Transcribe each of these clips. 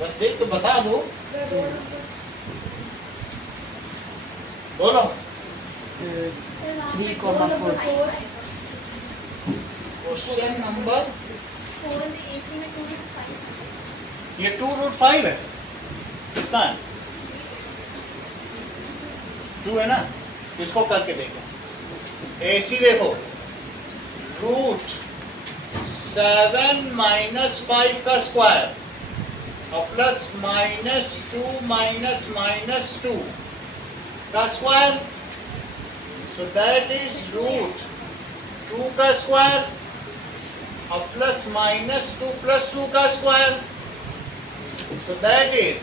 बस देख तो बता दो। बोलो। 3,4 क्वेश्चन नंबर ये 2√5 है, कितना है? 2 है ना, इसको करके देखो। AC देखो, √7 - 5 का स्क्वायर और प्लस -2 का स्क्वायर, सो दैट इज √2 का स्क्वायर और प्लस -2 + 2 का square, so that is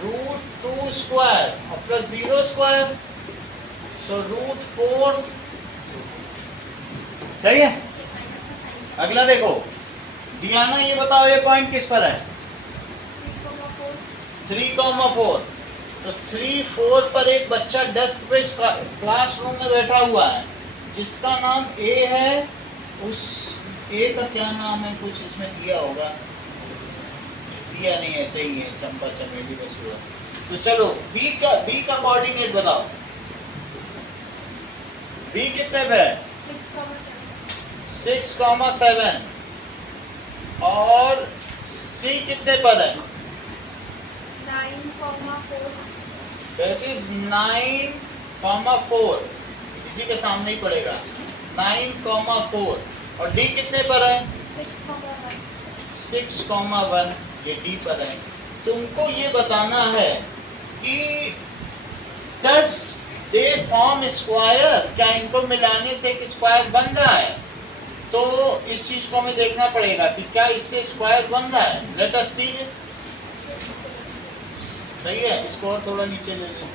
√2 square और प्लस 0 स्क्वायर, so √4। सही है। अगला देखो, दिया ना, ये बताओ ये पॉइंट किस पर है? 3,4। तो 3, 4 पर एक बच्चा डेस्क पे क्लासरूम में बैठा हुआ है जिसका नाम A है। उस A का क्या नाम है? कुछ इसमें दिया होगा, दिया नहीं, ऐसे ही है, चंपा चमेली बस हुआ। तो चलो B का कोऑर्डिनेट बताओ। B कितने पे है? 6,7। और C कितने पर है? 9,4। दैट इज 9,4, इसी के सामने ही पड़ेगा, 9,4। और D कितने पर है? 6,1। ये D पर है। तुमको ये बताना है कि does they form स्क्वायर, क्या इनको मिलाने से एक स्क्वायर बन रहा है? तो इस चीज को हमें देखना पड़ेगा कि क्या इससे स्क्वायर बन रहा है। Let us see this. सही है, इसको और थोड़ा नीचे ले लें।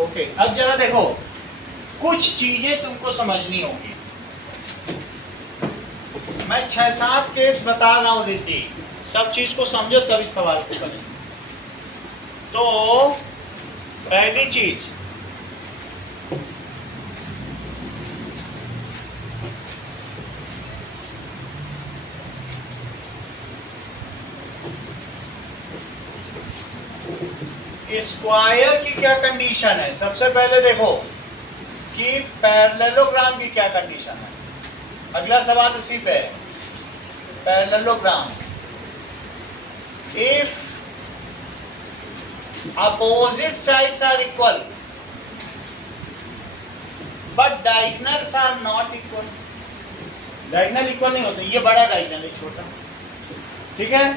ओके, अब जरा देखो, कुछ चीजें तुमको समझनी होगी। मैं 6-7 केस बता रहा हूँ रिद्धि, सब चीज को समझो तभी सवाल को करें। तो पहली चीज, स्क्वायर की क्या कंडीशन है? सबसे पहले देखो कि पैरेललोग्राम की क्या कंडीशन है। अगला सवाल उसी पे है, parallelogram. If opposite sides are equal but diagonals are not equal. Diagonal equal नहीं होते, ये बड़ा डायगोनल है, छोटा, ठीक है,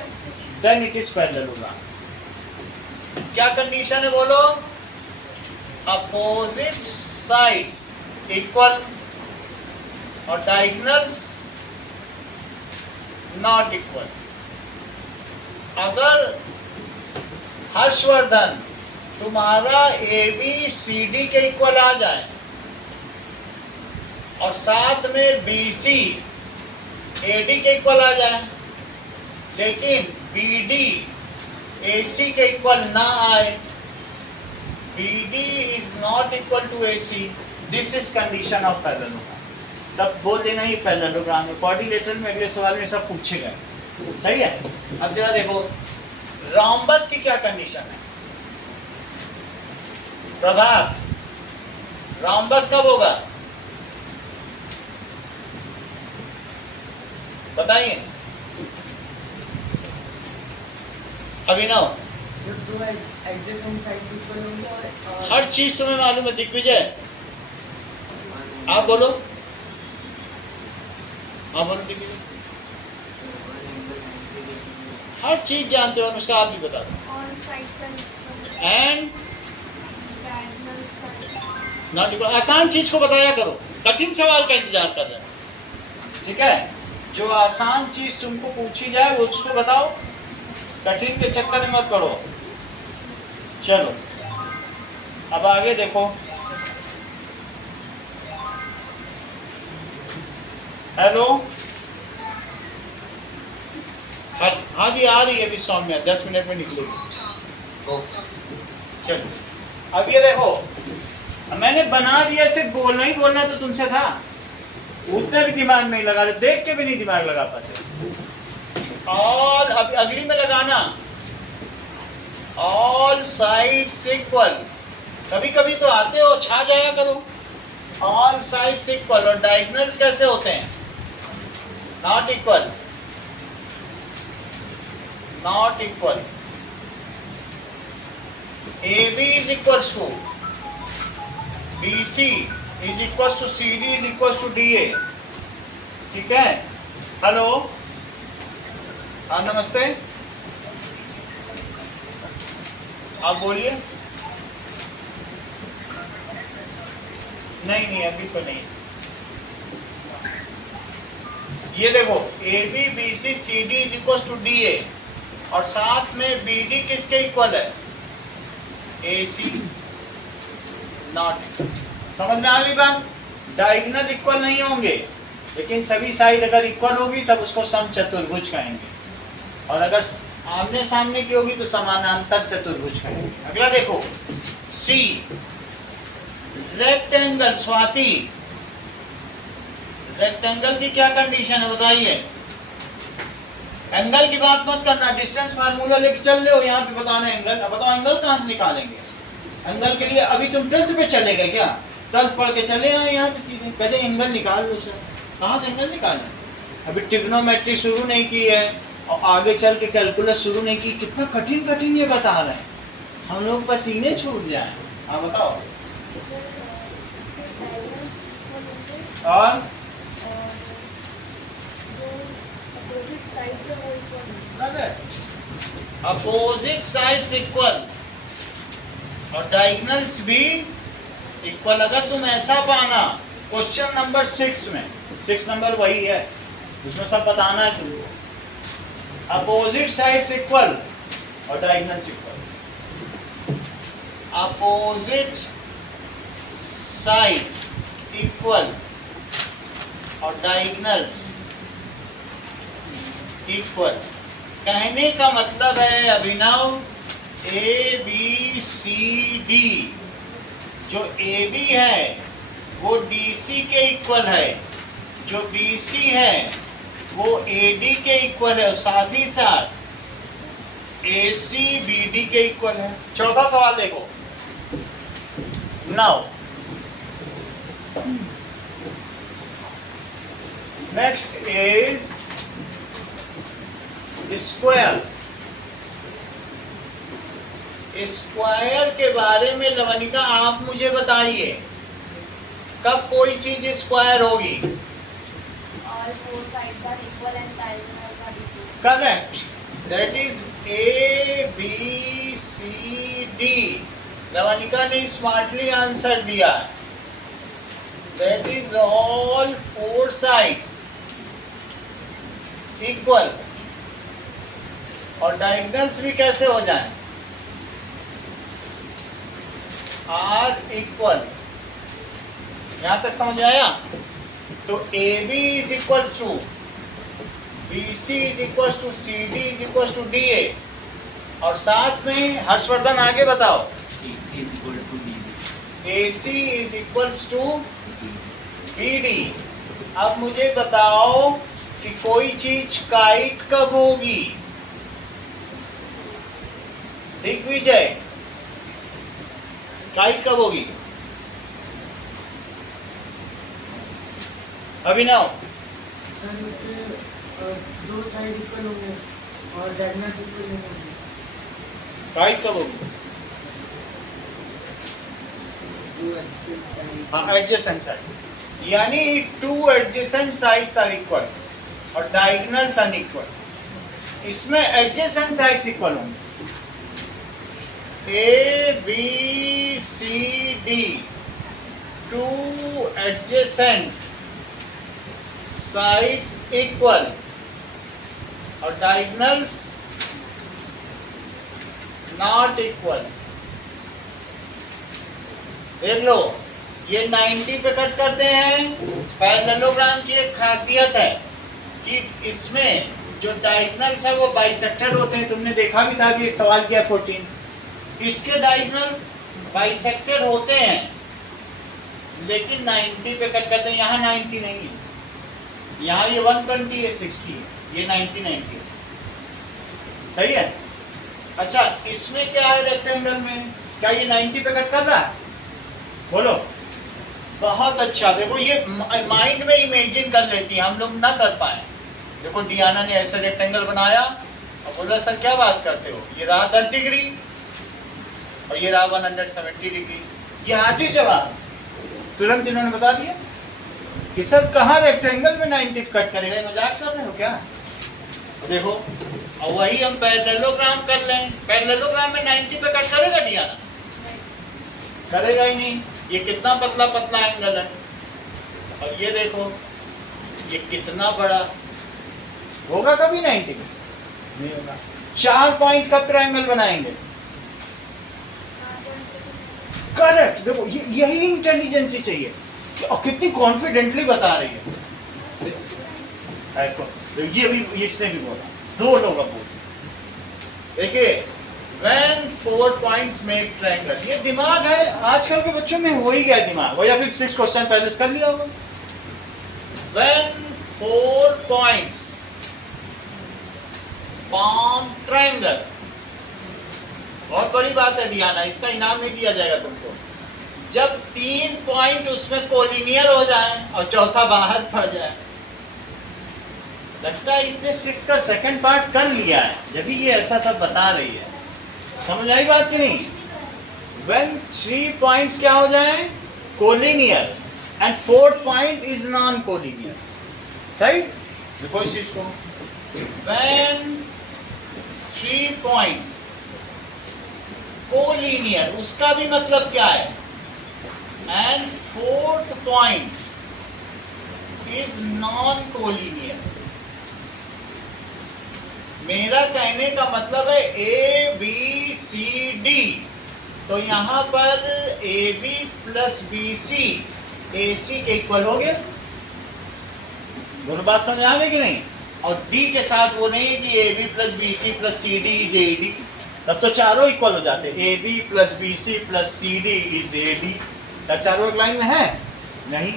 देन इट इज पैरेललोग्राम। क्या कंडीशन है बोलो? अपोजिट साइड्स इक्वल और डायगोनल्स नॉट इक्वल। अगर हर्षवर्धन तुम्हारा ABCD के इक्वल आ जाए और साथ में BC AD के इक्वल आ जाए, लेकिन BD AC के इक्वल ना आए, BD is not equal to AC, this is condition of parallelogram। तब बोल देना ही पैरेललोग्राम है। कोऑर्डिनेटर में अगले सवाल में सब पूछेगा, सही है। अब जरा देखो, रोम्बस की क्या कंडीशन है? प्रभात, रोम्बस कब होगा बताइए। अभिनव, हर चीज तुम्हें मालूम है। दिग्विजय, आप बोलो, आप बोलो दिग्विजय। हर चीज जानते हो, उसका आप भी बता दो। And not equal. आसान चीज को बताया करो, कठिन सवाल का इंतजार कर रहे हैं, ठीक है। जो आसान चीज तुमको पूछी जाए वो उसको बताओ, कठिन के चक्कर में मत पड़ो। चलो अब आगे देखो। हेलो, हाँ जी, आ रही है अभी सौम्या, 10 मिनट में निकलेगी। चलो अब ये देखो, मैंने बना दिया, सिर्फ बोलना ही बोलना तो तुमसे था, उतना भी दिमाग नहीं लगा रहे, देख के भी नहीं दिमाग लगा पाते। ऑल, अब अगली में लगाना, ऑल साइड्स इक्वल, कभी कभी तो आते हो छा जाया करो। ऑल साइड्स इक्वल, और डायगोनल्स कैसे होते हैं? Not equal, not equal. AB is equals to BC is equals to CD is equals to DA, ठीक है? हेलो, हाँ नमस्ते, आप बोलिए। नहीं अभी तो नहीं। ये देखो AB BC CD is equals to DA, और साथ में BD किसके इक्वल है? AC not. समझ में आ गई बात? डायगोनल इक्वल नहीं होंगे, लेकिन सभी साइड अगर इक्वल होगी तब उसको समचतुर्भुज कहेंगे, और अगर आमने सामने की होगी तो समानांतर चतुर्भुज कहेंगे। अगला देखो, C रेक्टेंगल। स्वाति, रेक्टेंगल की क्या कंडीशन है बताइए? एंगल की बात मत करना, डिस्टेंस फार्मूला लेके चल रहे हो, यहाँ पे बताना एंगल। अब बताओ एंगल कहाँ से निकालेंगे? एंगल के लिए अभी तुम 12th पे चले गए क्या? 12th पढ़ के चले आए यहाँ पे सीधे, पहले एंगल निकाल लो सर। कहाँ से एंगल निकालना? अभी ट्रिग्नोमेट्री शुरू नहीं की है, और आगे चल के कैलकुलस शुरू नहीं की। कितना कठिन कठिन ये बता रहे हैं, हम लोग पसीने छूट जाए। हाँ बताओ। और अपोजिट साइड्स इक्वल, और डायगोनल्स भी इक्वल। अगर तुम ऐसा पाना क्वेश्चन नंबर 6 में, 6 नंबर वही है, उसमें सब बताना है तुमको। अपोजिट साइड्स इक्वल और diagonals equal, opposite sides equal और डायगोनल्स इक्वल। कहने का मतलब है अभिनव, ABCD, जो AB है वो DC के इक्वल है, जो BC है वो AD के इक्वल है, और साथ ही साथ AC BD के इक्वल है। चौथा सवाल देखो, now next is square. Square के बारे में लवनिका आप मुझे बताइए, कब कोई चीज स्क्वायर होगी? Correct, that is ABCD। Lavanika ने स्मार्टली आंसर दिया, that is all 4 sides equal, और डायगोनल्स भी कैसे हो जाए? R equal. यहां तक समझ आया? तो AB is equal to BC is equal to CD is equal to DA, और साथ में हर्षवर्धन आगे बताओ, AC is equal to BD। अब मुझे बताओ कि कोई चीज काइट कब होगी? दिग्विजय, काइट कब होगी? अभिनव, सर उसके दो साइड इक्वल होंगे और डायगोनल्स इक्वल नहीं होंगे। काइट कब होगी? हाँ, एडजेसेंट साइड्स, यानी 2 एडजेसेंट साइड्स आर इक्वल और डायगोनल्स अनइक्वल। इसमें एडजेसेंट साइड्स इक्वल होंगे। ABCD, 2 adjacent sides equal और diagonals not equal। देख लो, ये 90 पे कट करते हैं। पैरेललोग्राम की एक खासियत है कि इसमें जो डायगोनल्स है वो बाइसेक्टर होते हैं। तुमने देखा भी था कि एक सवाल किया 14, इसके डायगोनल्स बाइसेक्टर होते हैं, लेकिन 90 पे कट करते हैं। यहाँ 90 नहीं है, यहाँ ये 120 है, 60 है, ये 90 है। सही है। अच्छा, इसमें क्या है रेक्टेंगल में, क्या ये 90 पे कट कर रहा है? बोलो। बहुत अच्छा। देखो ये माइंड में इमेजिन कर लेती है, हम लोग ना कर पाए। देखो डियाना ने ऐसा रेक्टेंगल बनाया और बोला सर क्या बात करते हो, ये रहा 10 डिग्री और ये रहा 170 डिग्री। ये आज ही जवाब तुरंत इन्होंने बता दिया कि सर कहाँ रेक्टेंगल में 90 कट करेगा, मजाक कर रहे हो क्या? देखो, और वही हम पैरेललोग्राम कर लें, पैरेललोग्राम में 90 पे कट करेगा डियाना? करेगा ही नहीं। ये कितना पतला पतला एंगल है, और ये देखो ये कितना बड़ा, होगा कभी 90 में? नहीं होगा। 4 पॉइंट का ट्रायंगल बनाएंगे। करेक्ट। देखो यही इंटेलिजेंसी चाहिए, और कितनी कॉन्फिडेंटली बता रही है। तो ये भी, इसने भी बोला, 2 लोग बोल। देखिए, when 4 points make triangle, ये दिमाग है, आजकल के बच्चों में हो ही गया दिमाग, वो या फिर 6 क्वेश्चन पहले कर लिया होगा। when 4 points form triangle, बहुत बड़ी बात है दियाना, इसका इनाम नहीं दिया जाएगा तुमको। जब 3 पॉइंट उसमें कोलिनियर हो जाए और चौथा बाहर पड़ जाए। लगता है इसने 6 का सेकंड पार्ट कर लिया है, जब भी ये ऐसा सब बता रही है। समझ आई बात कि नहीं? When 3 points क्या हो जाए? Collinear, and 4th point is non collinear. सही? देखो इस चीज को, when 3 points कोलिनियर, उसका भी मतलब क्या है? and 4th point is non collinear. मेरा कहने का मतलब है ए बी सी डी, तो यहाँ पर A B plus B C A C के इक्वल हो गया। दोनों बात समझ आ गई कि नहीं? और डी के साथ वो नहीं है कि A B plus B C plus C D is A D, तब तो चारों इक्वल हो जाते। A B plus B C plus C D is A D, क्या चारों एक लाइन में है? नहीं।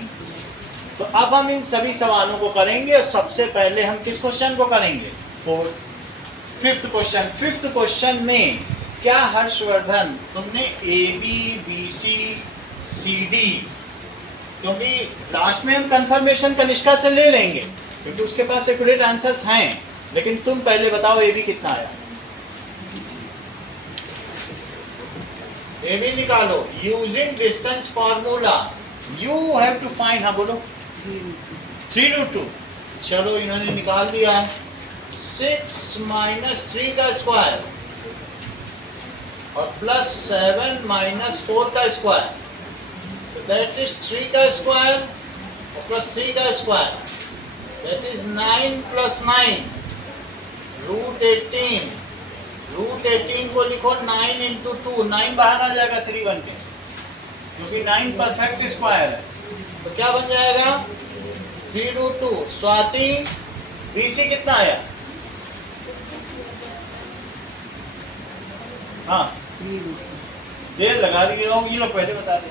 तो अब हम इन सभी सवालों को करेंगे, और सबसे पहले हम किस क्वेश्चन को करेंगे? 5th question. 5th क्वेश्चन में क्या हर्षवर्धन तुमने A B B C C D, क्योंकि लास्ट में हम कंफर्मेशन कनिष्का से ले लेंगे क्योंकि उसके पास एक्यूरेट आंसर्स हैं, लेकिन तुम पहले बताओ ए बी कितना आया? ए बी निकालो using distance formula. You have to find, हाँ बोलो। 3√2। चलो इन्होंने निकाल दिया। 6 माइनस 3 का स्क्वायर और प्लस 7 माइनस 4 का स्क्वायर, तो दैट इज 3 का स्क्वायर और प्लस 3 का square, that is 9 plus 9 root 18। Root 18 को लिखो 9 इंटू 2, 9 बाहर आ जाएगा 3 बन के, क्योंकि 9 परफेक्ट स्क्वायर है। तो क्या बन जाएगा? 3√2। स्वाति बीसी कितना आया? हाँ, देर लगा रही हो, ये लोग पहले बता दे।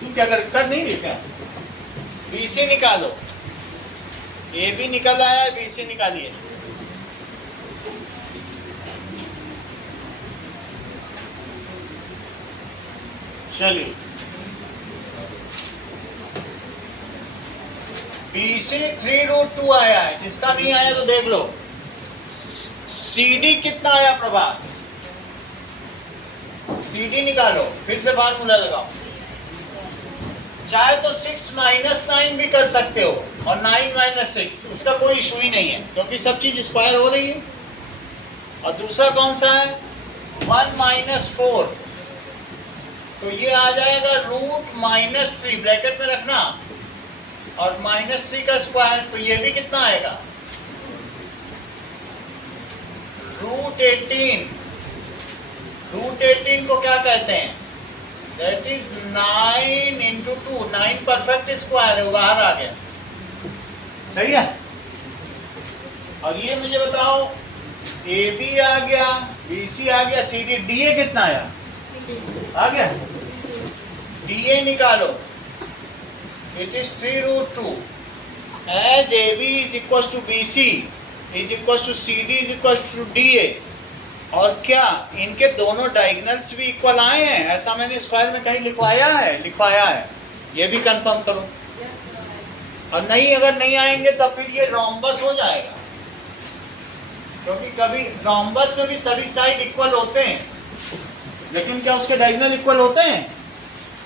तुम क्या कर नहीं रही क्या? बीसी निकालो। ए बी निकल आया, बीसी निकालिए। चलिए, बीसी 3√2 आया है, जिसका नहीं आया तो देख लो। CD कितना आया प्रभात? CD निकालो, फिर से फार्मूला लगाओ। चाहे तो 6 माइनस 9 भी कर सकते हो और 9 माइनस 6, उसका कोई इशू ही नहीं है क्योंकि सब चीज स्क्वायर हो रही है। और दूसरा कौन सा है? 1 माइनस 4, तो ये आ जाएगा रूट माइनस 3, ब्रैकेट में रखना, और माइनस 3 का स्क्वायर, तो ये भी कितना आएगा? रूट 18। रूट 18 को क्या कहते हैं? That is 9 into 2, 9 perfect square है, वो बाहर आ गया। सही है। और ये मुझे बताओ, ए बी आ गया, बी सी आ गया, सी डी, डी ए कितना आया? आ गया। डी ए निकालो, it is 3√2। As A B is equal to B C is equal to C D is equal to D A. और क्या इनके दोनों डायगोनल्स भी इक्वल आए हैं? ऐसा मैंने स्क्वायर में कहीं लिखवाया है? ये भी कंफर्म करो। और नहीं, अगर नहीं आएंगे तब फिर ये रोम्बस हो जाएगा, क्योंकि कभी रोम्बस में भी सभी साइड इक्वल होते हैं, लेकिन क्या उसके डायगोनल इक्वल होते हैं?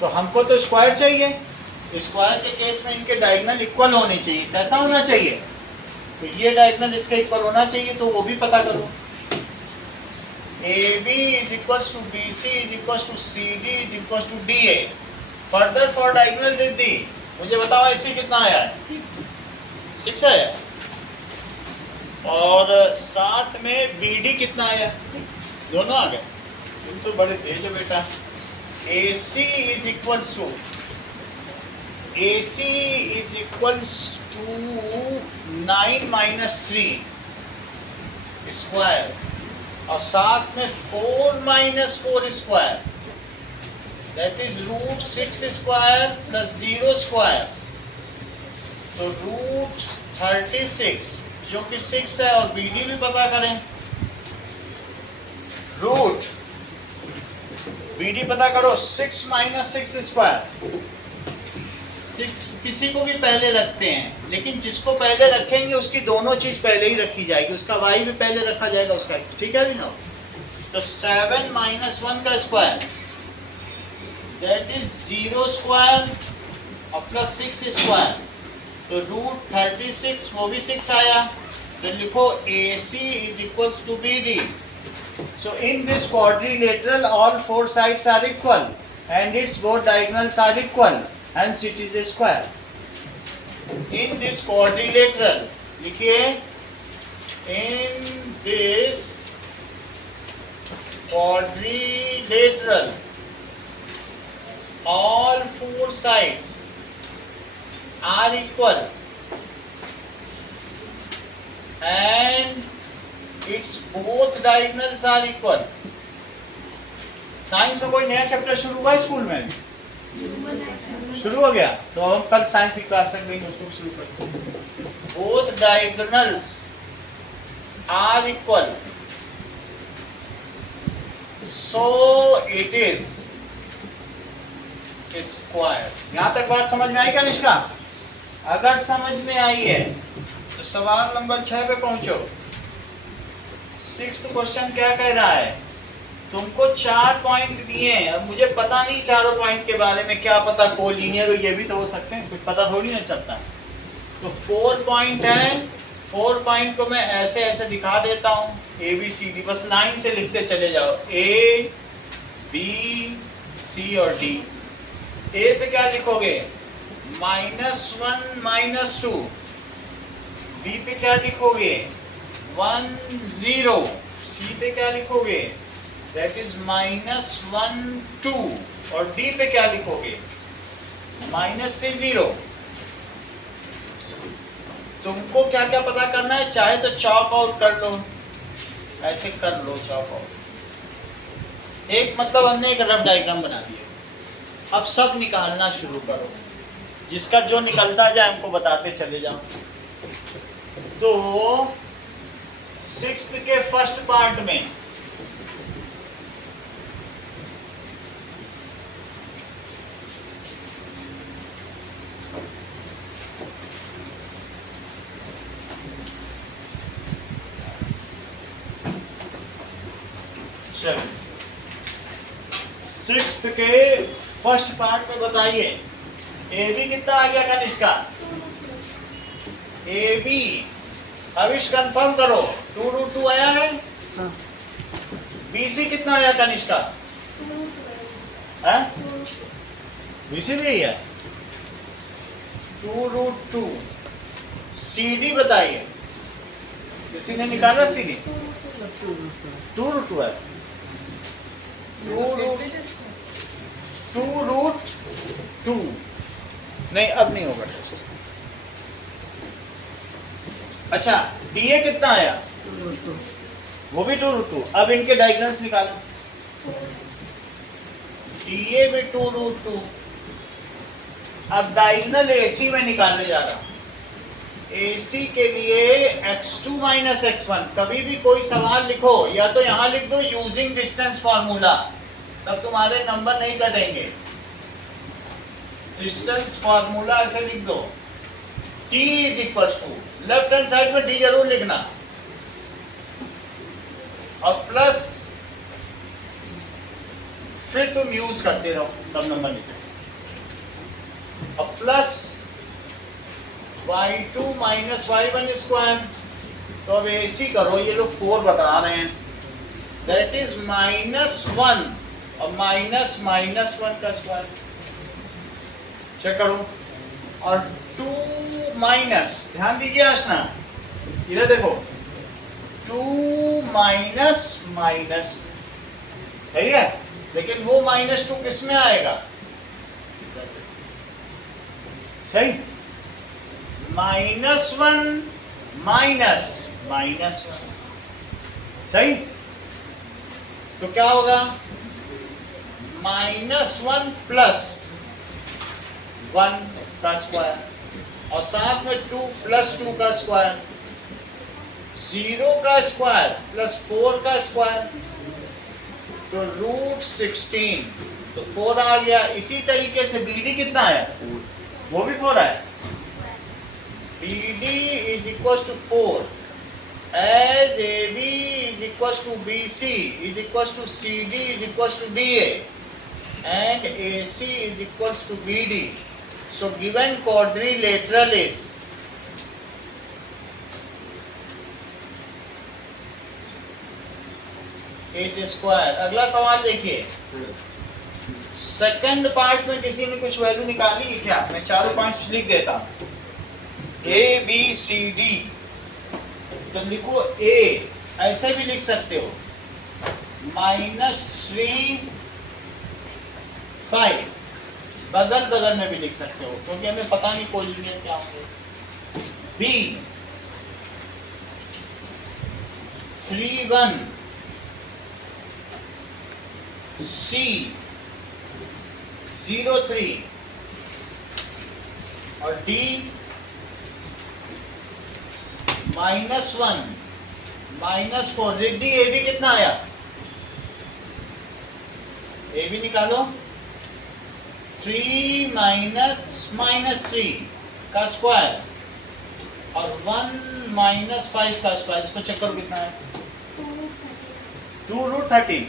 तो हमको तो स्क्वायर चाहिए। स्क्वायर के केस में इनके डायगोनल इक्वल होने चाहिए। कैसा होना चाहिए? तो ये डायगोनल इसका इक्वल होना चाहिए, तो वो भी पता करो। AB is equals to BC is equals to CD is equals to DA. Further for diagonal Riddhi, मुझे बताओ ऐसे कितना आया है? 6 आया। और साथ में BD कितना आया? 6। दोनों आ गए। तुम तो बड़े तेज हो बेटा। AC is equals to 9 minus 3 square, और साथ में 4 minus 4 square, that is root 6 square plus 0 square, तो रूट 36 जो कि 6 है। और BD भी पता करें, रूट BD पता करो। 6 minus 6 स्क्वायर, 6 किसी को भी पहले रखते हैं, लेकिन जिसको पहले रखेंगे उसकी दोनों चीज पहले ही रखी जाएगी, उसका y भी पहले रखा जाएगा उसका, ठीक है भी ना? तो 7 minus 1 का स्क्वायर, दैट इज 0 स्क्वायर और प्लस 6 स्क्वायर, तो रूट 36 वो भी 6 आया। तो लिखो AC is equals to BD. So in this quadrilateral all 4 sides are equal and its both diagonals are equal. Hence it is a square. In this quadrilateral, लिखिए, in this quadrilateral, all 4 sides are equal and its both diagonals are equal. Science में कोई नया chapter शुरू हुआ है school में? शुरू हो गया, तो हम कल साइंस की क्लास रख देंगे, उसको शुरू करेंगे। Both diagonals are equal, so it is square. यहां तक बात समझ में आई क्या निष्ठा? अगर समझ में आई है तो सवाल नंबर 6 पे पहुंचो। 6th क्वेश्चन क्या कह रहा है? तुमको 4 पॉइंट दिए हैं। अब मुझे पता नहीं चारों पॉइंट के बारे में, क्या पता कोलिनियर हो, ये भी तो हो सकते हैं, कुछ पता थोड़ी ना चलता। तो 4 पॉइंट है, 4 पॉइंट को मैं ऐसे ऐसे दिखा देता हूँ, ABCD, बस लाइन से लिखते चले जाओ, A B C और D। A पे क्या लिखोगे? -1 -2। B पे क्या लिखोगे? 1 0। C पे क्या लिखोगे? That is -1 2। और D पे क्या लिखोगे? -3 0। तुमको क्या क्या पता करना है? चाहे तो चॉक आउट कर लो, ऐसे कर लो चॉक आउट। एक मतलब हमने एक रफ डायग्राम बना दिया। अब सब निकालना शुरू करो, जिसका जो निकलता जाए हमको बताते चले जाओ। तो 6th के फर्स्ट पार्ट में चलो 6th के फर्स्ट पार्ट में बताइए, AB कितना आ गया कनिष्क का? AB अविश कंफर्म करो, 2√2 आया है। BC कितना आया कनिष्क का? BC भी है 2√2। CD बताइए, किसी ने निकाला CD? 2√2 है। 2√2 नहीं, अब नहीं होगा टेस्ट। अच्छा, DA कितना आया? वो भी 2√2। अब इनके डायगोनल्स निकालो। DA भी 2√2। अब डायगोनल AC में निकालने जा रहा हूं। AC के लिए x2 माइनस x1। कभी भी कोई सवाल लिखो या तो यहां लिख दो यूजिंग डिस्टेंस फॉर्मूला, तब तुम्हारे नंबर नहीं कटेंगे। डिस्टेंस फॉर्मूला ऐसे लिख दो, t is equal to, left hand side में d जरूर लिखना, और प्लस फिर तुम यूज करते रहो तब नंबर निकले, और plus y2 minus y1 square. तो अब AC करो, ये लोग 4 बता रहे हैं, दैट इज -1 और माइनस -1 का स्क्वायर। चेक करो, और 2 माइनस, ध्यान दीजिए आशना, इधर देखो, 2 माइनस माइनस, सही है, लेकिन वो -2 किस में आएगा? सही, -1 माइनस -1, सही। तो क्या होगा? -1 प्लस 1 का स्क्वायर, और साथ में 2 प्लस 2 का स्क्वायर, 0 का स्क्वायर प्लस 4 का स्क्वायर, तो √16, तो 4 आ गया। इसी तरीके से BD कितना है? वो भी 4 है। BD is equals to 4 as AB is equals to BC is equals to CD is equals to DA and AC is equals to BD. So given quadrilateral is square। अगला सवाल देखिए, सेकंड पार्ट में किसी ने कुछ value निकाली है क्या? मैं चारों पॉइंट्स लिख देता हूं, A B C D, तो लिखो A, ऐसे भी लिख सकते हो, -3 5, बगल बगल में भी लिख सकते हो, क्योंकि हमें पता नहीं कोलिनियर क्या होगा। B 3 1, C 0 3, और D -1 -4। रिद्धि ए बी कितना आया? ए बी निकालो, 3 -3 का स्क्वायर और 1 -5 का स्क्वायर, इसको चेक करो कितना है? 2√13,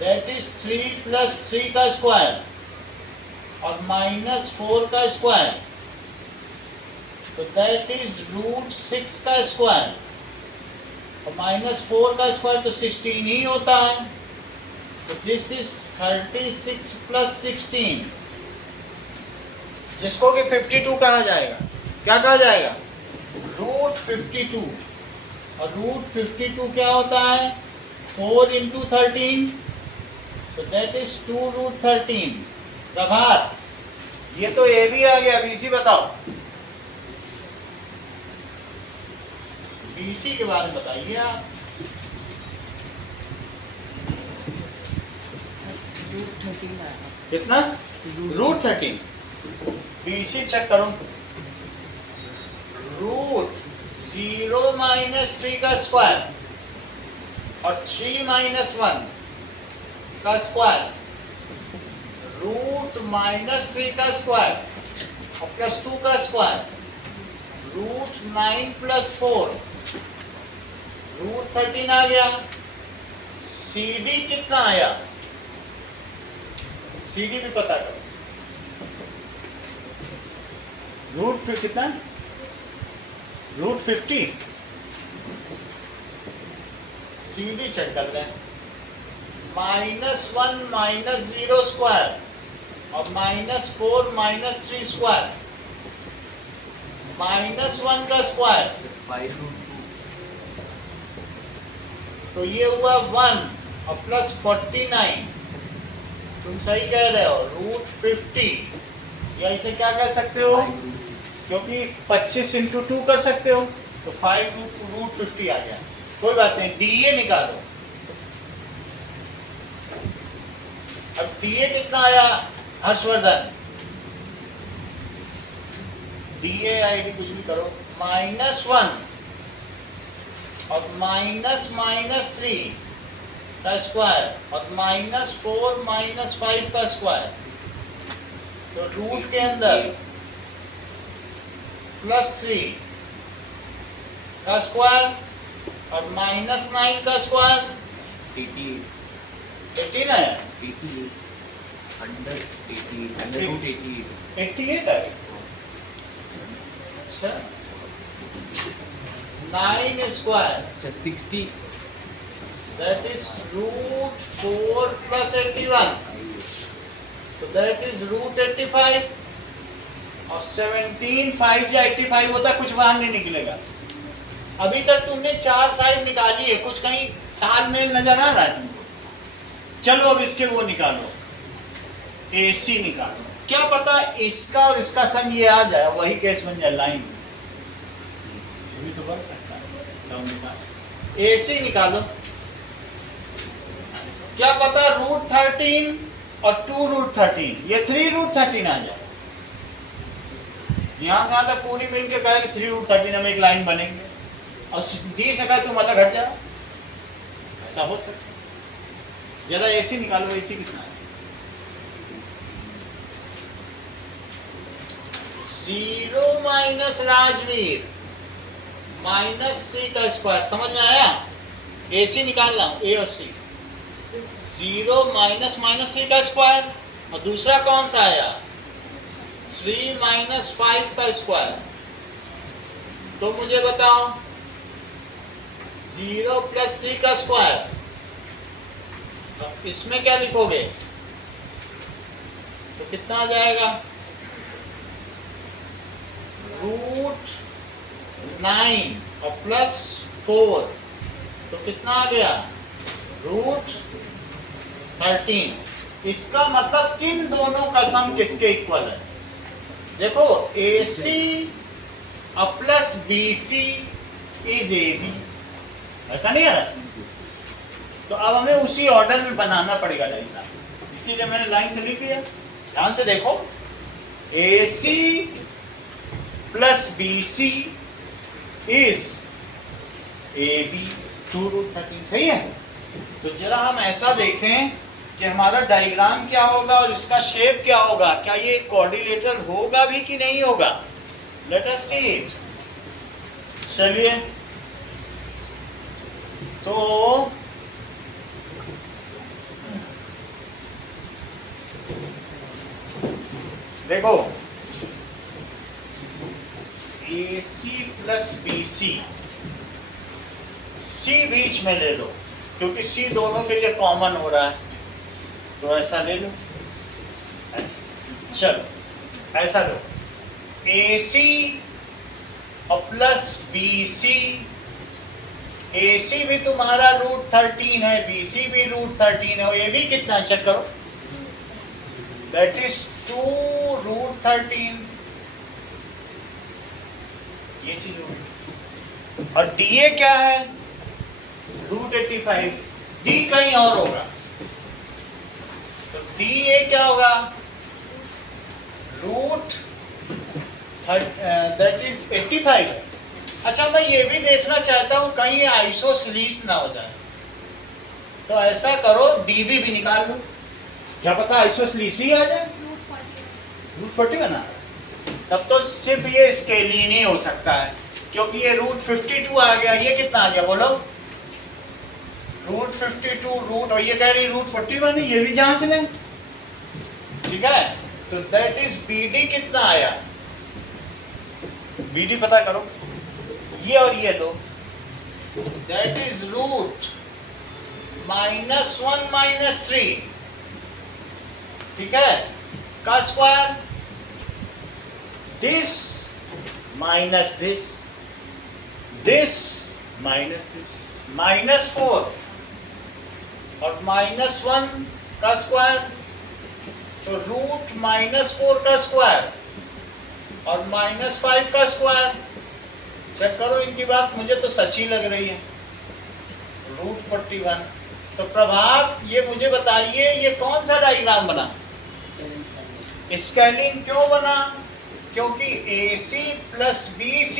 दैट इज 3 + 3 का स्क्वायर और -4 का स्क्वायर, तो दैट इज √6 का स्क्वायर, और -4 का स्क्वायर तो 16 ही होता है, तो दिस इज 36 + 16, जिसको कि 52 कहा जाएगा। क्या कहा जाएगा? √52, और √52 क्या होता है? 4 × 13, तो दैट इज 2√13। प्रभात, ये तो ए भी आ गया, BC बताओ, BC के बारे में बताइए आप। कितना? √13। BC चेक करो, √0 - 3 का स्क्वायर और 3 - 1 का स्क्वायर, √-3 का स्क्वायर और +2 का स्क्वायर, √9 + 4, √13 आ गया। CD कितना आया? CD भी पता करो, √50 कितना? √50। CD चेक कर लें, -1 - 0 स्क्वायर और -4 - 3 स्क्वायर, -1 का स्क्वायर, 5√2, तो ये हुआ 1 और +49, तुम सही कह रहे हो, √50, या इसे क्या कह सकते हो? क्योंकि 25 × 2 कर सकते हो, तो 5√50 आ गया। कोई बात नहीं, DA निकालो। अब DA कितना आया हर्षवर्धन? DAID कुछ भी करो, -1 और -3 का स्क्वायर और -4 -5 का स्क्वायर, तो रूट के अंदर +3 का स्क्वायर और -9 का स्क्वायर 18 है, 88 है। अच्छा 9 square 60 that is √4 + 81, so that is √85 और 17 5 या 85 होता, कुछ बाहर नहीं निकलेगा। अभी तक तुमने 4 साइड निकाली है, कुछ कहीं तालमेल नजर आ रहा है तुमको? चलो अब इसके वो निकालो, AC निकालो। क्या पता इसका और इसका सम ये आ जाए, वही केस बन जाए लाइन, ये भी तो बन सकता है। AC निकालो, क्या पता √13 और 2√13, ये 3√13 आ जाए। यहाँ से तक पूरी मिल के कहे कि 3√13 हम एक लाइन बनेंगे और डी से कहे तुम अलग हट जाओ, ऐसा हो सकता है। जरा AC निकालो, AC कितना है? 0 - राजवीर -3 का स्क्वायर, समझ में आया? AC निकालना, A और C। 0 -3 का स्क्वायर और दूसरा कौन सा आया? 3 - 5 का स्क्वायर। तो मुझे बताओ 0 + 3 का स्क्वायर, इसमें क्या लिखोगे? तो कितना आ जाएगा? √9 और +4, तो कितना आ गया? √13। इसका मतलब किन दोनों का सम किसके इक्वल है? देखो AC और +BC इज AB, ऐसा नहीं है? तो अब हमें उसी ऑर्डर में बनाना पड़ेगा डायग्राम, इसीलिए मैंने लाइन से लिख दिया। ध्यान से देखो, AC + BC इज AB 2√13, सही है? तो जरा हम ऐसा देखें कि हमारा डायग्राम क्या होगा और इसका शेप क्या होगा, क्या ये कोऑर्डिनेटर होगा भी कि नहीं होगा? Let us see it. चलिए, तो देखो AC + BC, C बीच में ले लो क्योंकि C दोनों के लिए कॉमन हो रहा है, तो ऐसा ले लो। चलो ऐसा लो, AC और +BC, AC भी तुम्हारा √13 है, BC भी √13 है, और AB कितना है चेक करो, दैट इज 2√13, ये चीज होगी। और DA क्या है? √85, D कहीं और होगा, तो DA क्या होगा? That is 85। अच्छा, मैं ये भी देखना चाहता हूँ कहीं आइसोसलीस ना हो जाए, तो ऐसा करो DB भी निकाल लो, क्या पता आइसोसलीस ही आ जाए। √40 बना, तब तो सिर्फ ये स्केलिन ही हो सकता है, क्योंकि ये √52 आ गया, ये कितना आ गया बोलो? √52 और ये कह रही √41, ये भी जांच लें, ठीक है? तो दैट इज BD कितना आया? BD पता करो, ये और ये लो, दैट इज √-1 - 3, ठीक है, का square, this minus this, this minus this, -4 और -1 का स्क्वायर, तो √-4 का स्क्वायर और -5 का स्क्वायर। चेक करो इनकी बात, मुझे तो सच्ची लग रही है, √41। तो प्रभात, ये मुझे बताइए ये कौन सा डायग्राम बना? स्केलिन क्यों बना? क्योंकि AC plus BC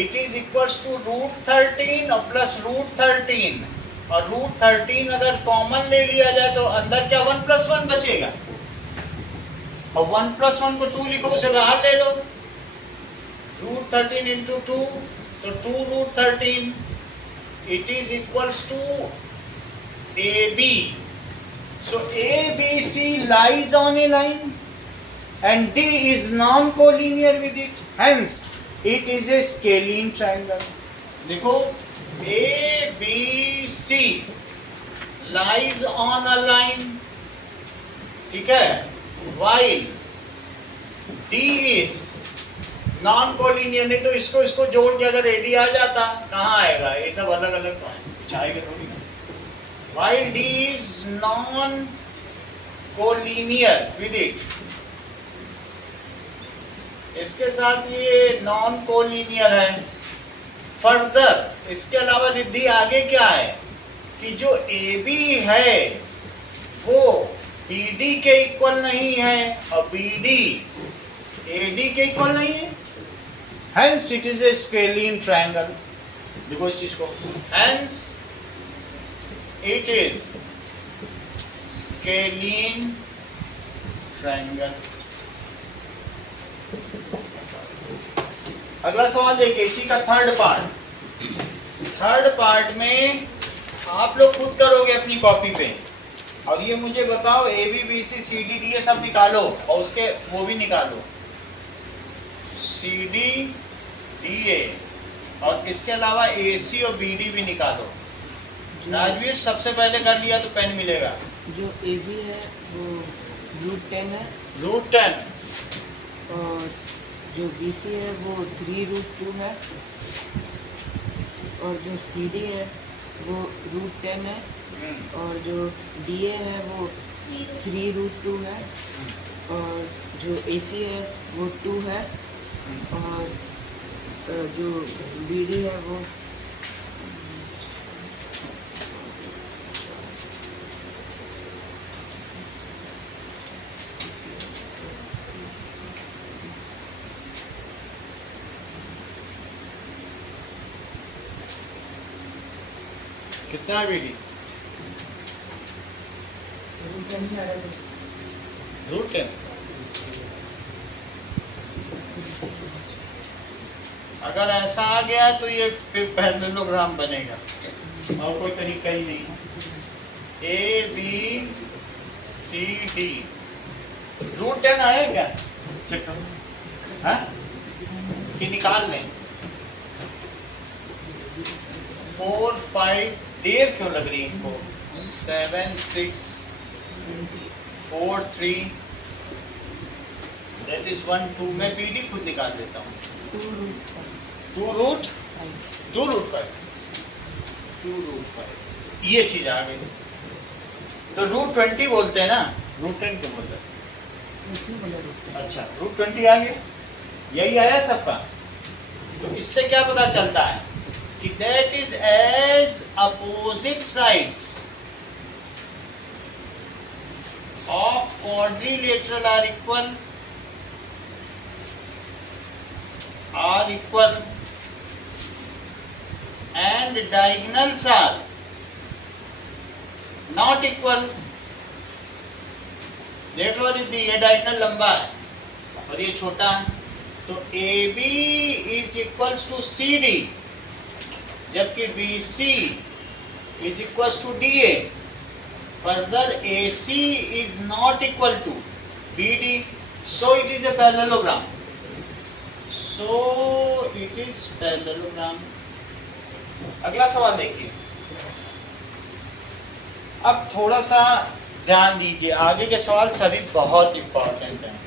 it is equals to √13 और प्लस √13, और √13 अगर कॉमन ले लिया जाए तो अंदर क्या 1 + 1 बचेगा, और 1 + 1 को 2 लिखो, उसे बाहर ले लो, √13 × 2 तो 2√13 it is equals to AB. So ABC lies on a line and D is non-collinear with it. Hence, it is a scalene triangle. देखो ABC lies on a line, ठीक है, while D is non-collinear. नहीं तो इसको जोड़ के अगर AD आ जाता, कहाँ आएगा, ये सब अलग अलग तो है, कुछ आएगा थोड़ी ना. While D is non-collinear with it, इसके साथ ये non-collinear है. फर्दर इसके अलावा रिद्धि आगे क्या है कि जो AB है वो BD के इक्वल नहीं है और BD AD के इक्वल नहीं है. Hence it is a scalene triangle. देखो इस चीज को, hence it is scalene triangle. अगला सवाल देखिए, इसी का थर्ड पार्ट में आप लोग खुद करोगे अपनी कॉपी पे, और ये मुझे बताओ AB BC CD D ये सब निकालो, और उसके वो भी निकालो CD DA, और इसके अलावा AC और BD भी निकालो. राजवीर सबसे पहले कर लिया तो पेन मिलेगा. जो AB है वो √10 है, √10, और जो BC है वो 3√2 है, और जो CD है वो √10 है, और जो DA है वो 3√2 है, और जो AC है वो 2 है, और जो BD है वो कितना BD √10. अगर ऐसा आ गया तो ये फिर पैरेललोग्राम बनेगा, और कोई तरीका ही नहीं. ABCD √10 आया क्या, चेक करो, हाँ कि निकाल लें. 4 5 देर क्यों लग रही है इनको, 7 6 4 3 दैट इज 1 2. मैं BD खुद निकाल देता हूँ. 2√5 ये चीज आ गई. तो √20 बोलते हैं ना, √10 क्यों बोलते हैं, अच्छा √20 आ गया, यही आया सबका. तो इससे क्या पता चलता है कि that is as opposite sides of quadrilateral are equal and diagonals are not equal. देख लो रिद्धि, ये डायगोनल लंबा है और ये छोटा है, तो AB is equals to CD, जबकि BC is equals to DA. Further, AC is not equal to BD, so it is a parallelogram. So it is parallelogram. अगला सवाल देखिए. अब थोड़ा सा ध्यान दीजिए, आगे के सवाल सभी बहुत इंपॉर्टेंट हैं.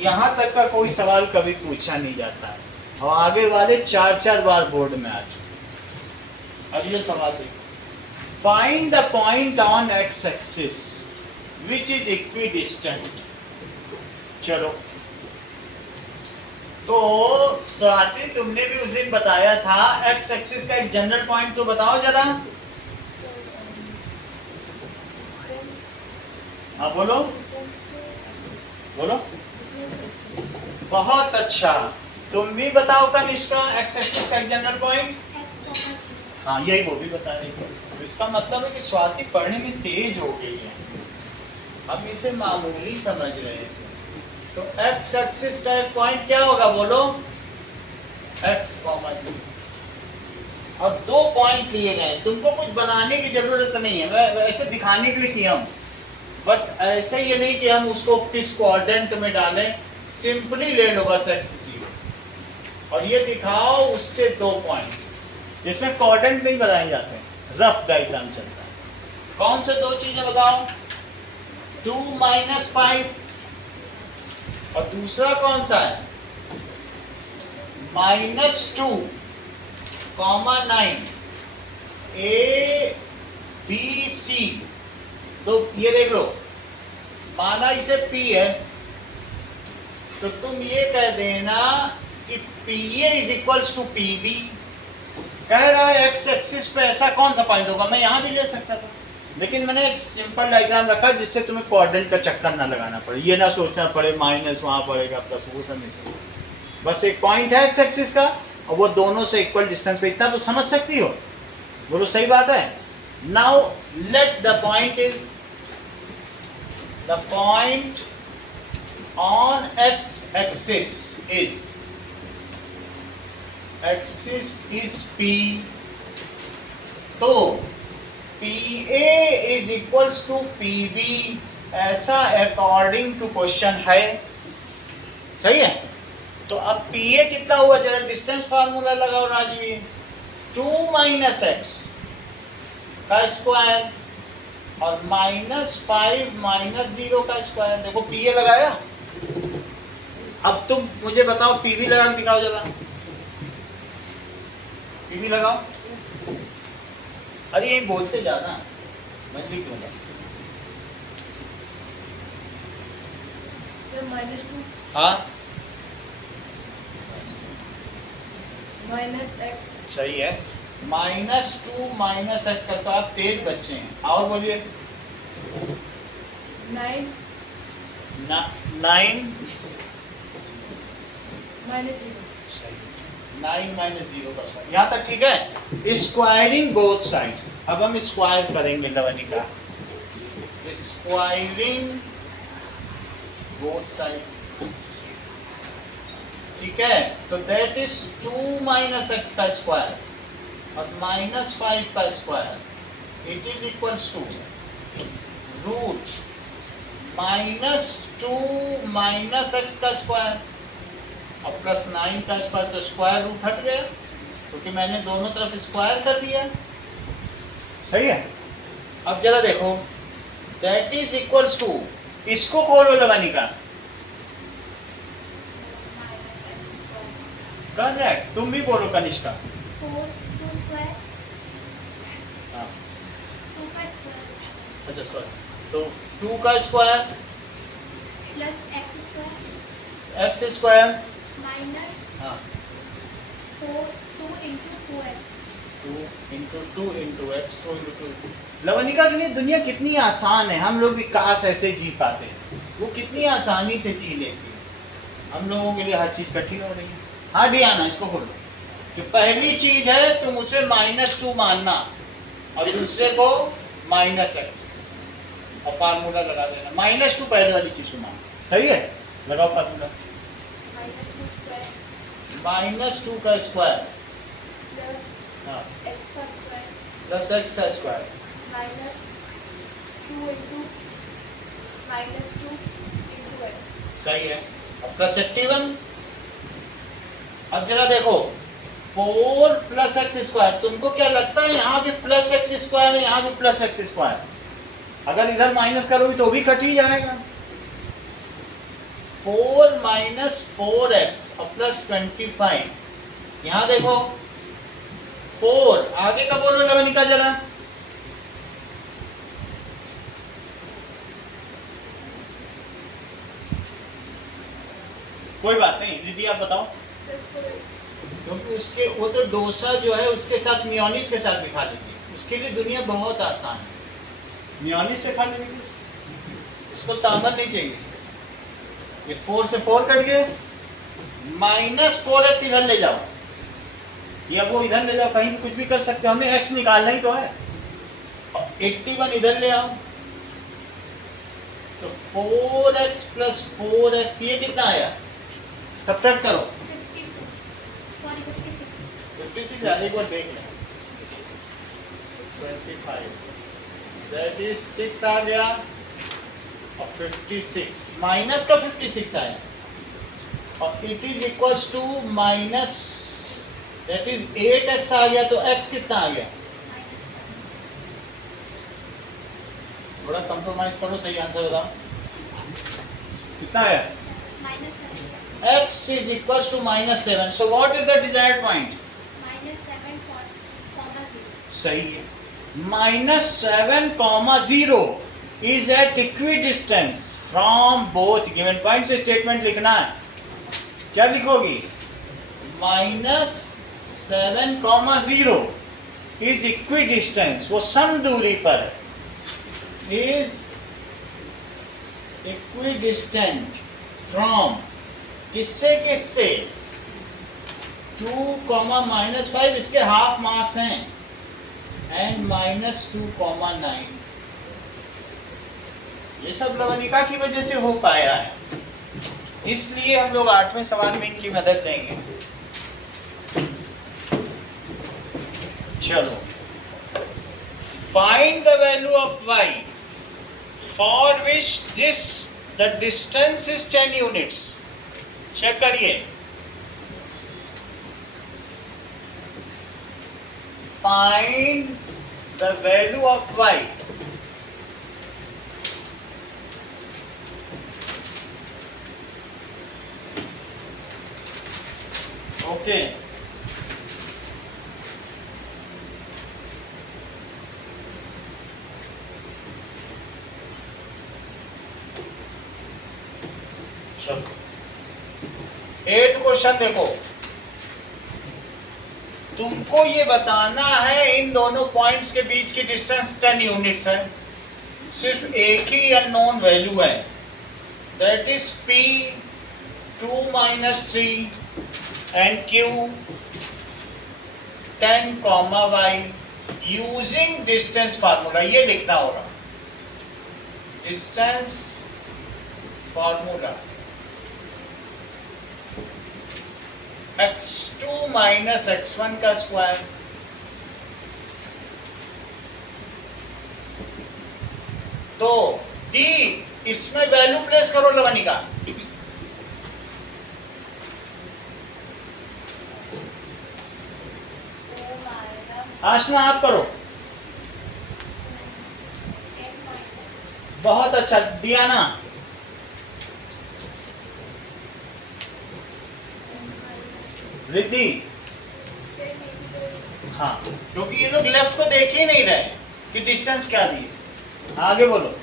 यहाँ तक का कोई सवाल कभी पूछा नहीं जाता है, और आगे वाले 4 बार बोर्ड में आ चुके. अब ये सवाल देखिए, find the point on x axis which is equidistant. चलो, तो स्वाति तुमने भी उस दिन बताया था एक्स एक्सिस का एक जनरल पॉइंट तो बताओ जरा. हाँ बोलो बोलो. बहुत अच्छा। तुम भी बताओ कनिष्का, एक्स एक्सिस का एक जनरल पॉइंट। हाँ यही वो भी बता रही थी। तो इसका मतलब है कि स्वाति पढ़ने में तेज हो गई है, हम इसे मामूली समझ रहे थे। तो एक्स एक्सिस का एक पॉइंट क्या होगा बोलो, एक्स कॉमा जी। अब 2 पॉइंट लिए गए, तुमको कुछ बनाने की जरूरत नहीं है, मैं ऐसे दिखाने के लिए किया हूं, बट ऐसे ये नहीं कि हम उसको किस क्वाड्रेंट में डालें, सिंपली ले लो बस एक्स 0 और ये दिखाओ उससे 2 पॉइंट। इसमें क्वाड्रेंट नहीं बनाए जाते, रफ डायग्राम चलता है। कौन से 2 चीजें बताओ, 2 - 5 और दूसरा कौन सा है, -2, -9, A B C। तो ये देख लो, माना इसे P है, तो तुम ये कह देना कि PA = PB। कह रहा है एक्स एक्सिस पे ऐसा कौन सा पॉइंट होगा, मैं यहाँ भी ले सकता था, लेकिन मैंने एक सिंपल डायग्राम रखा जिससे तुम्हें क्वाड्रेंट का चक्कर ना लगाना पड़े, ये ना सोचना पड़े माइनस वहाँ पड़ेगा प्लस, वो सब नहीं सोचना। बस एक पॉइंट है एक्स एक्सिस का और वो दोनों से इक्वल डिस्टेंस पे, इतना तो समझ सकती हो, बोलो सही बात है। Now let the point is, the point on x axis is P, तो PA = PB, ऐसा अकॉर्डिंग टू क्वेश्चन है, सही है। तो अब PA कितना हुआ, जरा डिस्टेंस फार्मूला लगाओ राजवी, 2 - x का स्क्वायर और -5 - 0 का स्क्वायर। देखो PA लगाया, अब तुम मुझे बताओ PB लगा के दिखाओ जरा, PB लगाओ। अरे यही बोलते जाना, मैं भी क्यों ना। -2 हाँ -x सही है, -2 - x का, तो आप तेज बच्चे हैं, और बोलिए 9 9 -0 सही, 9 - 0 का स्क्वायर, यहाँ तक ठीक है। स्क्वायरिंग बोथ साइड्स, अब हम स्क्वायर करेंगे लवनिका, स्क्वायरिंग बोथ साइड्स, ठीक है। तो दैट इज 2 - x का स्क्वायर और -5 का square, it is equals to root -2 - x का स्क्वायर और +9 का स्क्वायर, तो स्क्वायर रूट हट गया क्योंकि मैंने दोनों तरफ स्क्वायर कर दिया, सही है। अब जरा देखो, दैट इज इक्वल्स टू, इसको खोलो लवनिका, करेक्ट, तुम भी बोलो कनिष्का। 4 2 स्क्वायर हाँ 2 का स्क्वायर अच्छा सॉरी, तो 2 का square plus x square x square, minus हाँ 2 into 2x 2 into x 2 into 2। लवनिका के लिए दुनिया कितनी आसान है, हम लोग भी काश ऐसे जी पाते, वो कितनी आसानी से जी लेती है, हम लोगों के लिए हर चीज़ कठिन हो रही है। हाँ डियाना, इसको खोलो, जो पहली चीज है तुम उसे -2 मानना और दूसरे को -x और फार्मूला लगा देना, -2 पहले वाली चीज को मानना, सही है। लगाओ फार्मूला, -2 स्क्वायर -2 का स्क्वायर, प्लस हाँ x का स्क्वायर प्लस x का square, minus 2 into -2 into x सही है। अब +81, अब जरा देखो 4 + x स्क्वायर, तुमको क्या लगता है यहाँ भी +x स्क्वायर है, यहाँ भी +x स्क्वायर, अगर इधर माइनस करोगे तो भी कट ही जाएगा। 4 - 4x और +25, यहाँ देखो 4 आगे का बोलो लवनिका जरा, कोई बात नहीं दीदी आप बताओ, प्लस 4x क्योंकि उसके वो तो डोसा जो है उसके साथ मियोनीस के साथ भी खा लेती है, उसके लिए दुनिया बहुत आसान है, मियोनीस से खा लेंगे, उसको सांभर नहीं चाहिए। ये 4 से 4 कट गए, -4x इधर ले जाओ या वो इधर ले जाओ, कहीं भी कुछ भी कर सकते हो, हमें x निकालना ही तो है। 81 इधर ले आओ तो 4x + 4x ये कितना आया, सब्ट्रैक्ट करो 56 एक बार देख लें 25 दैट इज 6 आ गया और 56 माइनस का 56 आया और it is equals to minus that is 8x आ गया तो x कितना आ गया, थोड़ा कंप्रोमाइज करो, सही आंसर बताओ कितना है, x is equals to -7 so what is the desired point, सही है, -7,0 is at equidistance from both given points। Statement लिखना है, क्या लिखोगी, -7,0 is equidistance, वो समदूरी पर है, is equidistant from किससे किससे 2, -5 इसके हाफ मार्क्स हैं एंड -2,9 ये सब लवनिका की वजह से हो पाया है, इसलिए हम लोग 8वें सवाल में इनकी मदद देंगे। चलो, find the value of y for which the distance is 10 units। Check करिए, find the value of y okay चलो 8th क्वेश्चन देखो, तुमको ये बताना है इन दोनों पॉइंट्स के बीच की डिस्टेंस 10 यूनिट्स है, सिर्फ एक ही अननोन वैल्यू है that is p 2 - 3 and q 10, y using distance formula, ये लिखना होगा डिस्टेंस फार्मूला x2 - x1 का स्क्वायर तो d इसमें वैल्यू प्लेस करो लवनिका, आशना आप करो, बहुत अच्छा, दियाना रिद्धि, हाँ क्योंकि ये लोग लेफ्ट को देख ही नहीं रहे कि डिस्टेंस क्या दी है, आगे बोलो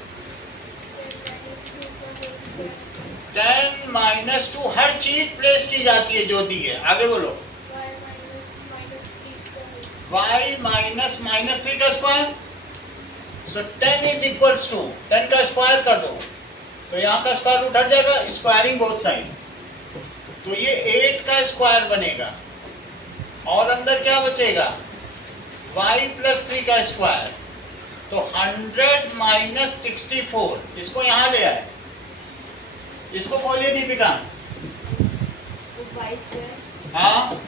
10 - 2 हर चीज प्लेस की जाती है जो दी है, आगे बोलो y -3 का square so 10 is equals to 10 का स्क्वायर कर दो तो यहाँ का स्क्वायर रूट हट जाएगा, स्क्वायरिंग बोथ साइड तो ये 8 का स्क्वायर बनेगा और अंदर क्या बचेगा y + 3 का स्क्वायर तो 100 - 64 इसको यहाँ ले आए, इसको बोलिए दीपिका, हाँ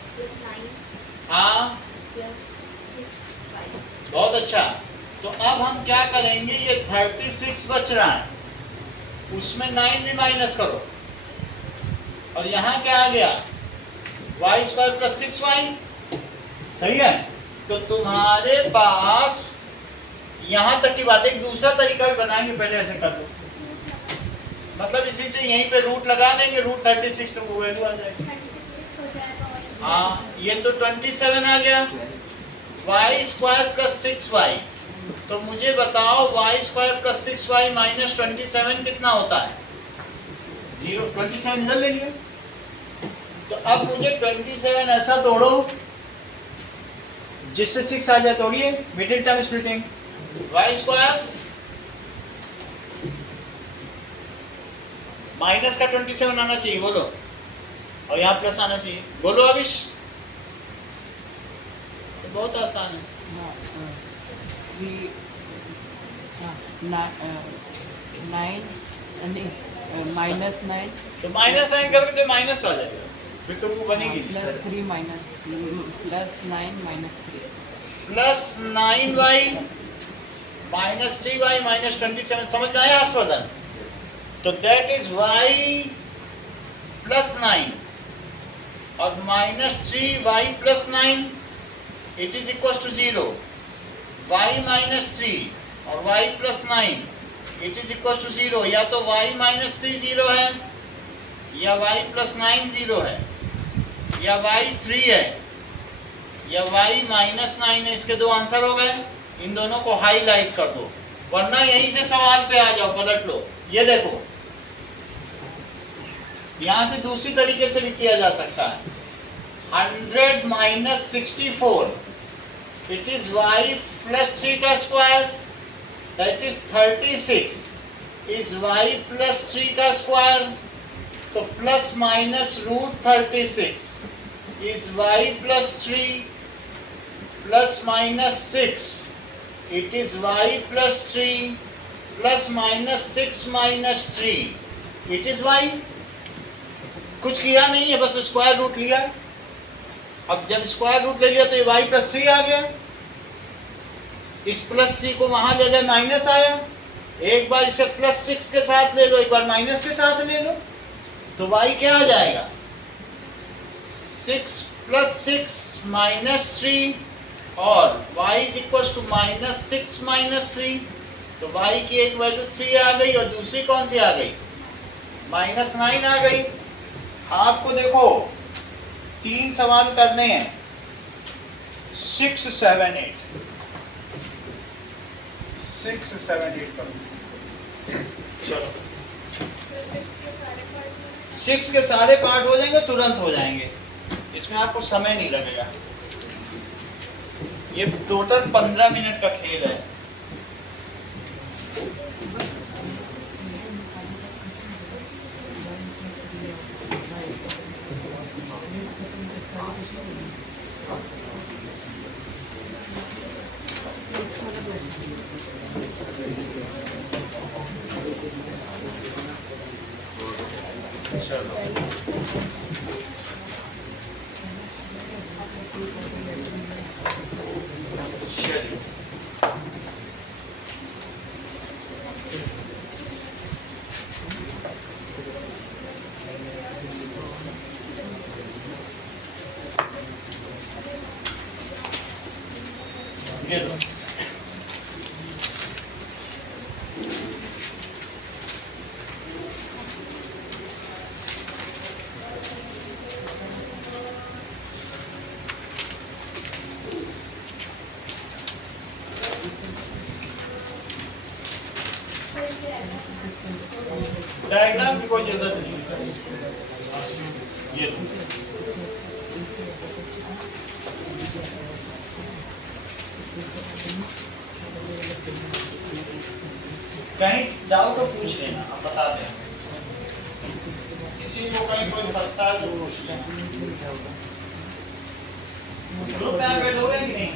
हाँ बहुत अच्छा। तो अब हम क्या करेंगे, ये 36 बच रहा है उसमें 9 भी माइनस करो और यहाँ क्या आ गया y² + 6y, सही है। तो तुम्हारे पास यहाँ तक की बात, एक दूसरा तरीका भी बताएंगे, पहले ऐसे कर लो, मतलब इसी से यहीं पे रूट लगा देंगे, रूट 36 तो वो वैल्यू आ जाएगी, हाँ ये तो 27 आ गया, y² + 6y तो मुझे बताओ y² + 6y - 27 कितना होता है, 0, 27 इधर ले लिया, तो अब मुझे 27 ऐसा तोड़ो जिससे 6 आ जाए, तोड़िए middle term splitting, y² minus का 27 आना चाहिए, बोलो और यहाँ प्लस आना चाहिए। बोलो अविश, तो बहुत आसान है। हाँ 3 हाँ 9 नहीं -9 तो -9 करके तो माइनस आ जाएगा, फिर तो वो बनेगी +3 माइनस +9 -3 +9y -3y -27। समझ में आया हर्षवर्धन? तो दैट इज y +9 और -3y +9 it is equal to 0। y -3 और y +9 it is equal to 0। या तो y -3 0 है, या y +9 0 है, या y 3 है, या y -9 है। इसके दो आंसर हो गए। इन दोनों को हाईलाइट कर दो, वरना यहीं से सवाल पे आ जाओ, पलट लो। ये देखो, यहां से दूसरी तरीके से भी किया जा सकता है। 100 - 64 इट इज y +3 का square, that is 36 is y +3 का स्क्वायर। तो ±√36 is y +3 ±6 it is y +3 ±6 -3 it is y। कुछ किया नहीं है, बस स्क्वायर रूट लिया। अब जब स्क्वायर रूट ले लिया तो ये y +3 आ गया। इस +3 को वहां ले गए, माइनस आया। एक बार इसे +6 के साथ ले लो, एक बार माइनस के साथ ले लो, तो y क्या आ जाएगा? 6 + 6 -3 और y इज इक्वल टू -6 -3। तो y की एक वैल्यू 3 आ गई और दूसरी कौन सी आ गई? -9 आ गई। आपको देखो 3 सवाल करने हैं, 6 7 8 6 7 8 करो। चलो 6 के सारे पार्ट हो जाएंगे, तुरंत हो जाएंगे, इसमें आपको समय नहीं लगेगा। ये टोटल 15 मिनट का खेल है। चलिए ये लो। डायग्राम की कोई जरूरत नहीं है। ये लो। कहीं डाउट तो पूछ लेना, आप बता दें। किसी को कहीं कोई फंसता है तो पूछ लेना। ग्रुप में आके लोगे कि नहीं?